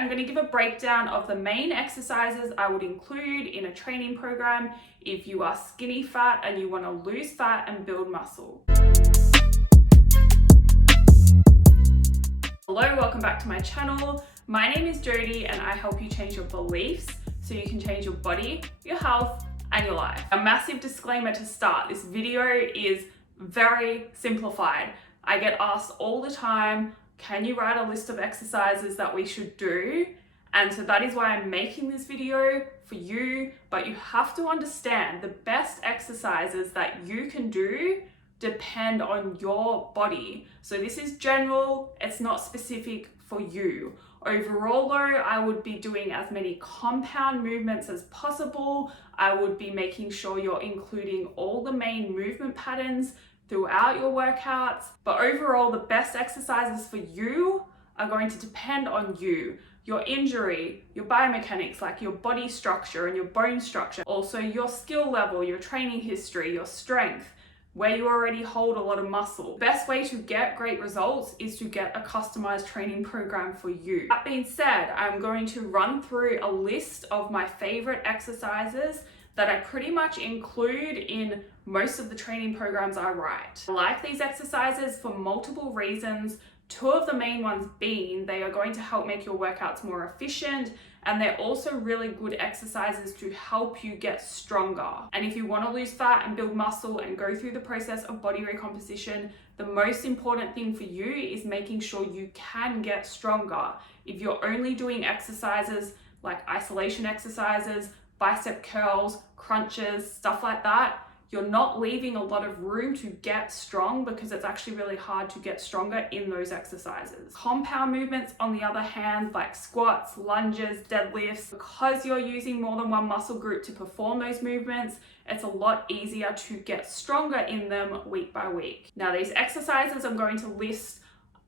I'm going to give a breakdown of the main exercises I would include in a training program if you are skinny fat and you want to lose fat and build muscle. Hello, welcome back to my channel. My name is Jodie and I help you change your beliefs so you can change your body, your health, and your life. A massive disclaimer to start. This video is very simplified. I get asked all the time, can you write a list of exercises that we should do? And so that is why I'm making this video for you, but you have to understand the best exercises that you can do depend on your body. So this is general, it's not specific for you. Overall though, I would be doing as many compound movements as possible. I would be making sure you're including all the main movement patterns throughout your workouts. But overall, the best exercises for you are going to depend on you, your injury, your biomechanics, like your body structure and your bone structure, also your skill level, your training history, your strength, where you already hold a lot of muscle. The best way to get great results is to get a customized training program for you. That being said, I'm going to run through a list of my favorite exercises that I pretty much include in most of the training programs I write. I like these exercises for multiple reasons. Two of the main ones being they are going to help make your workouts more efficient, and they're also really good exercises to help you get stronger. And if you want to lose fat and build muscle and go through the process of body recomposition, the most important thing for you is making sure you can get stronger. If you're only doing exercises like isolation exercises, bicep curls, crunches, stuff like that, you're not leaving a lot of room to get strong because it's actually really hard to get stronger in those exercises. Compound movements, on the other hand, like squats, lunges, deadlifts, because you're using more than one muscle group to perform those movements, it's a lot easier to get stronger in them week by week. Now, these exercises I'm going to list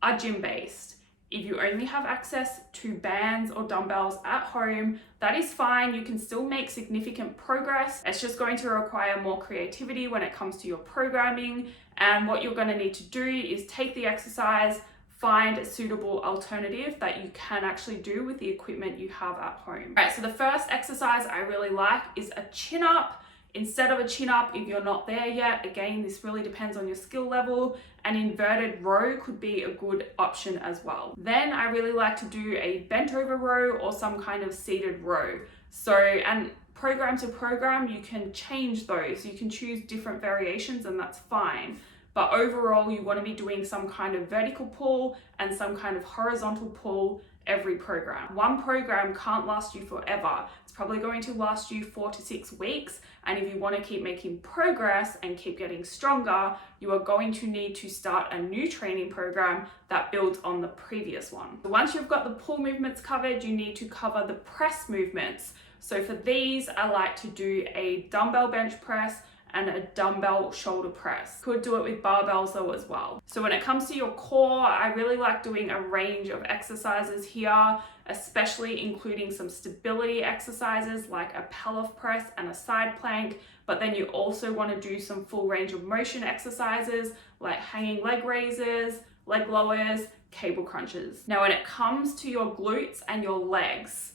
are gym-based. If you only have access to bands or dumbbells at home, that is fine. You can still make significant progress. It's just going to require more creativity when it comes to your programming. And what you're going to need to do is take the exercise, find a suitable alternative that you can actually do with the equipment you have at home. All right, so the first exercise I really like is a chin up. Instead of a chin up, if you're not there yet, again, this really depends on your skill level. An inverted row could be a good option as well. Then I really like to do a bent over row or some kind of seated row. So, and program to program, you can change those. You can choose different variations and that's fine. But overall, you want to be doing some kind of vertical pull and some kind of horizontal pull every program. One program can't last you forever. It's probably going to last you 4 to 6 weeks. And if you want to keep making progress and keep getting stronger, you are going to need to start a new training program that builds on the previous one. So once you've got the pull movements covered, you need to cover the press movements. So for these, I like to do a dumbbell bench press and a dumbbell shoulder press. Could do it with barbells though as well. So when it comes to your core, I really like doing a range of exercises here, especially including some stability exercises like a Pallof press and a side plank, but then you also want to do some full range of motion exercises like hanging leg raises, leg lowers, cable crunches. Now when it comes to your glutes and your legs,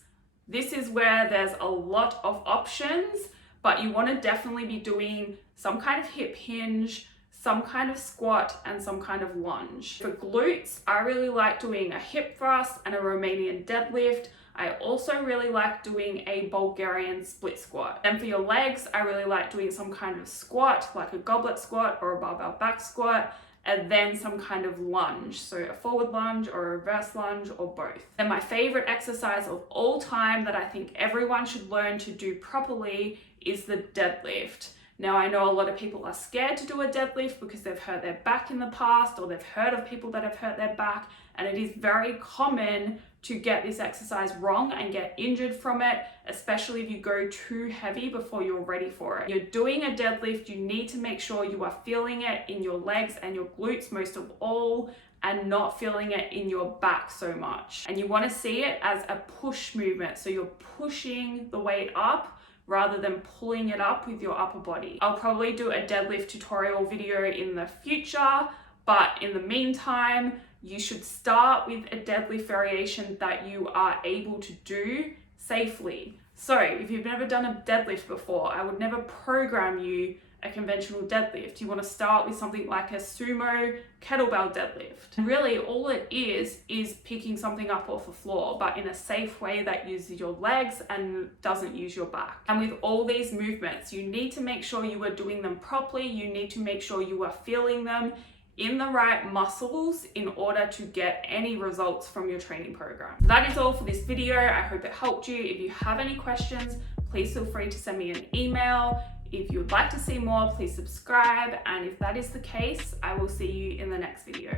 this is where there's a lot of options, but you want to definitely be doing some kind of hip hinge, some kind of squat, and some kind of lunge. For glutes, I really like doing a hip thrust and a Romanian deadlift. I also really like doing a Bulgarian split squat. And for your legs, I really like doing some kind of squat, like a goblet squat or a barbell back squat, and then some kind of lunge, so a forward lunge or a reverse lunge or both. And my favorite exercise of all time that I think everyone should learn to do properly is the deadlift. Now, I know a lot of people are scared to do a deadlift because they've hurt their back in the past or they've heard of people that have hurt their back, and it is very common to get this exercise wrong and get injured from it, especially if you go too heavy before you're ready for it. You're doing a deadlift, you need to make sure you are feeling it in your legs and your glutes most of all, and not feeling it in your back so much. And you want to see it as a push movement, so you're pushing the weight up rather than pulling it up with your upper body. I'll probably do a deadlift tutorial video in the future, but in the meantime, you should start with a deadlift variation that you are able to do safely. So if you've never done a deadlift before, I would never program you a conventional deadlift. You want to start with something like a sumo kettlebell deadlift. And really all it is picking something up off the floor, but in a safe way that uses your legs and doesn't use your back. And with all these movements, you need to make sure you are doing them properly. You need to make sure you are feeling them in the right muscles in order to get any results from your training program. That is all for this video. I hope it helped you. If you have any questions, please feel free to send me an email. If you would like to see more, please subscribe. And if that is the case, I will see you in the next video.